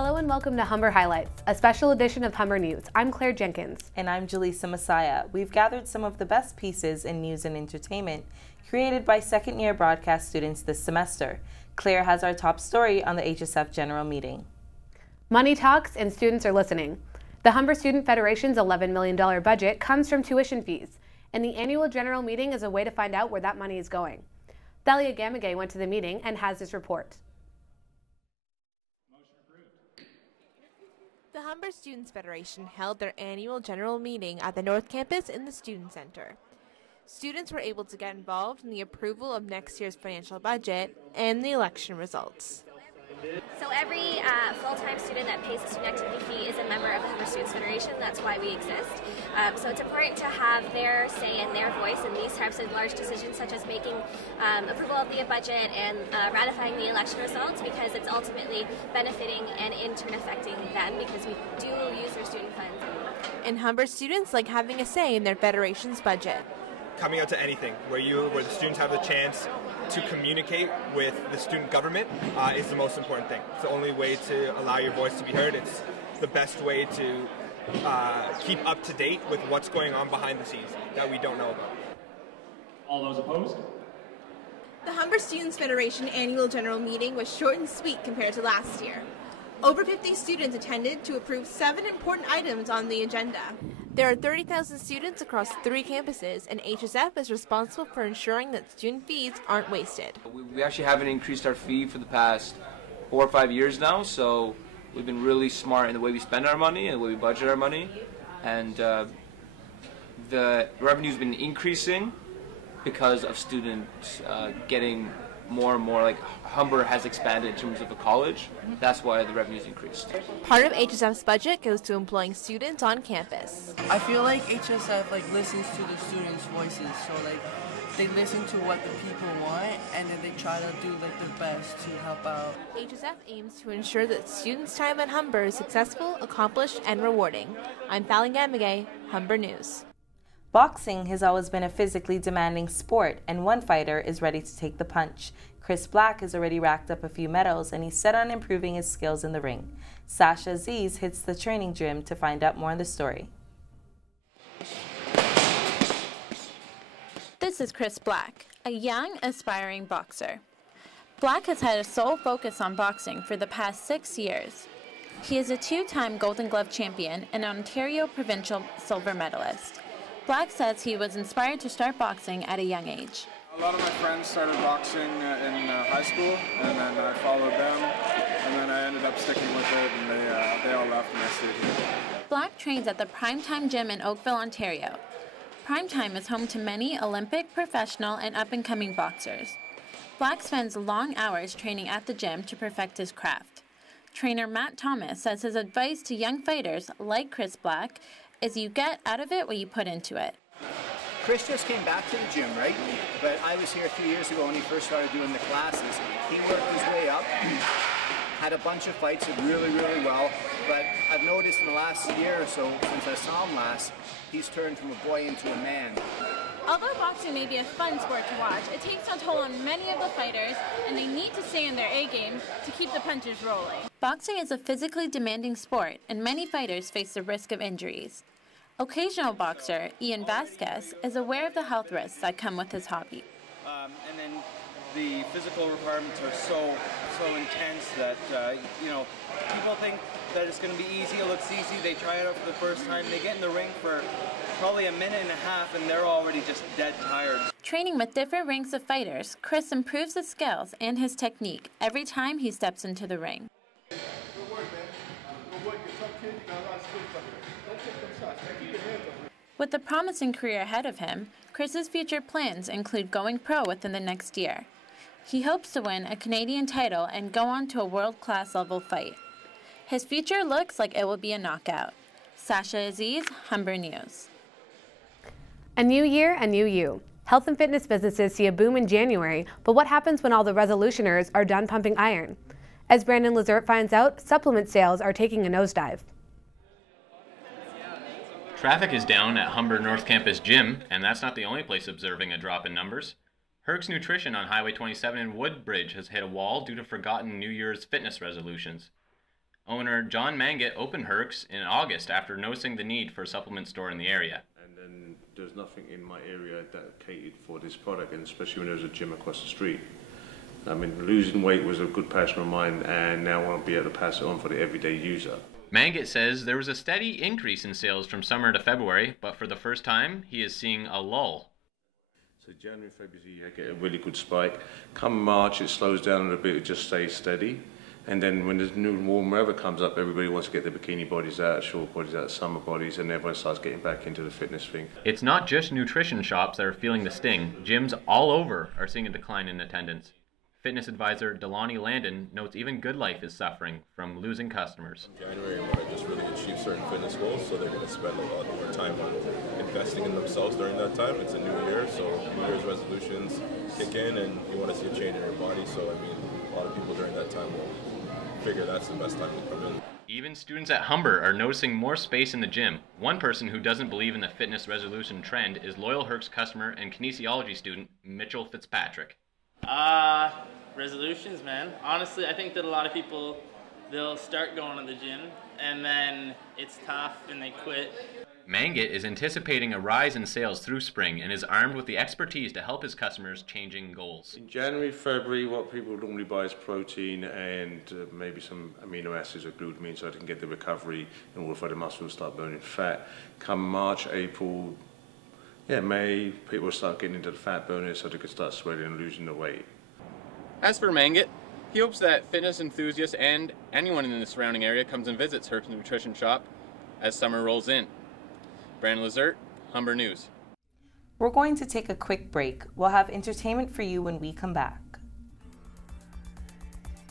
Hello and welcome to Humber Highlights, a special edition of Humber News. I'm Claire Jenkins. And I'm Jaleesa Messiah. We've gathered some of the best pieces in news and entertainment created by second-year broadcast students this semester. Claire has our top story on the HSF General Meeting. Money talks and students are listening. The Humber Student Federation's $11 million budget comes from tuition fees, and the annual general meeting is a way to find out where that money is going. Thalia Gamagay went to the meeting and has this report. The Humber Students Federation held their annual general meeting at the North Campus in the Student Center. Students were able to get involved in the approval of next year's financial budget and the election results. So every full-time student that pays a student activity fee is a member of the Humber Students Federation. That's why we exist. So it's important to have their say and their voice in these types of large decisions, such as making approval of the budget and ratifying the election results, because it's ultimately benefiting and in turn affecting them, because we do use their student funds. And Humber students like having a say in their federation's budget. Coming out to anything where the students have the chance to communicate with the student government is the most important thing. It's the only way to allow your voice to be heard. It's the best way to keep up to date with what's going on behind the scenes that we don't know about. All those opposed? The Humber Students Federation annual general meeting was short and sweet compared to last year. Over 50 students attended to approve 7 important items on the agenda. There are 30,000 students across 3 campuses, and HSF is responsible for ensuring that student fees aren't wasted. We actually haven't increased our fee for the past 4 or 5 years now, so we've been really smart in the way we spend our money and the way we budget our money. And the revenue's been increasing because of students getting more and more, like Humber has expanded in terms of a college. That's why the revenue's increased. Part of HSF's budget goes to employing students on campus. I feel like HSF listens to the students' voices, so they listen to what the people want, and then they try to do their best to help out. HSF aims to ensure that students' time at Humber is successful, accomplished, and rewarding. I'm Thalia Gamagay, Humber News. Boxing has always been a physically demanding sport, and one fighter is ready to take the punch. Chris Black has already racked up a few medals, and he's set on improving his skills in the ring. Sasha Aziz hits the training gym to find out more on the story. This is Chris Black, a young, aspiring boxer. Black has had a sole focus on boxing for the past 6 years. He is a 2-time Golden Glove champion and Ontario Provincial silver medalist. Black says he was inspired to start boxing at a young age. A lot of my friends started boxing in high school, and then I followed them, and then I ended up sticking with it, and they all left and I stayed here. Black trains at the Primetime Gym in Oakville, Ontario. Primetime is home to many Olympic, professional, and up-and-coming boxers. Black spends long hours training at the gym to perfect his craft. Trainer Matt Thomas says his advice to young fighters like Chris Black is you get out of it what you put into it. Chris just came back to the gym, right? But I was here a few years ago when he first started doing the classes. He worked his way up, had a bunch of fights, did really, really well. But I've noticed in the last year or so, since I saw him last, he's turned from a boy into a man. Although boxing may be a fun sport to watch, it takes a toll on many of the fighters, and they need to stay in their A-game to keep the punches rolling. Boxing is a physically demanding sport, and many fighters face the risk of injuries. Occasional boxer Ian Vasquez is aware of the health risks that come with his hobby. And then the physical requirements are so intense that, people think that it's going to be easy, it looks easy, they try it out for the first time, they get in the ring for probably a minute and a half and they're already just dead tired. Training with different ranks of fighters, Chris improves his skills and his technique every time he steps into the ring. With a promising career ahead of him, Chris's future plans include going pro within the next year. He hopes to win a Canadian title and go on to a world-class level fight. His future looks like it will be a knockout. Sasha Aziz, Humber News. A new year, a new you. Health and fitness businesses see a boom in January, but what happens when all the resolutioners are done pumping iron? As Brandon Lazert finds out, supplement sales are taking a nosedive. Traffic is down at Humber North Campus Gym, and that's not the only place observing a drop in numbers. Herc's Nutrition on Highway 27 in Woodbridge has hit a wall due to forgotten New Year's fitness resolutions. Owner John Mangett opened Herc's in August after noticing the need for a supplement store in the area. And then there's nothing in my area that catered for this product, and especially when there's a gym across the street. I mean, losing weight was a good passion of mine, and now I want to be able to pass it on for the everyday user. Mangett says there was a steady increase in sales from summer to February, but for the first time, he is seeing a lull. So January, February, I get a really good spike. Come March, it slows down a little bit, it just stays steady. And then when the new warm weather comes up, everybody wants to get their bikini bodies out, short bodies out, summer bodies, and everyone starts getting back into the fitness thing. It's not just nutrition shops that are feeling the sting. Gyms all over are seeing a decline in attendance. Fitness advisor Delani Landon notes even Good Life is suffering from losing customers. January want to just really achieve certain fitness goals, so they're going to spend a lot more time on investing in themselves during that time. It's a new year, so New Year's resolutions kick in, and you want to see a change in your body. So I mean, a lot of people during that time will figure that's the best time to come in. Even students at Humber are noticing more space in the gym. One person who doesn't believe in the fitness resolution trend is loyal Herc's customer and kinesiology student Mitchell Fitzpatrick. Resolutions, man. Honestly, I think that a lot of people, they'll start going to the gym and then it's tough and they quit. Mangett is anticipating a rise in sales through spring and is armed with the expertise to help his customers changing goals. In January, February, what people normally buy is protein and maybe some amino acids or glutamine, so they can get the recovery in order for the muscle to start burning fat. Come March, April, May, people will start getting into the fat burning so they can start sweating and losing the weight. As for Mangett, he hopes that fitness enthusiasts and anyone in the surrounding area comes and visits Herc's Nutrition Shop as summer rolls in. Brandon Lazert, Humber News. We're going to take a quick break. We'll have entertainment for you when we come back.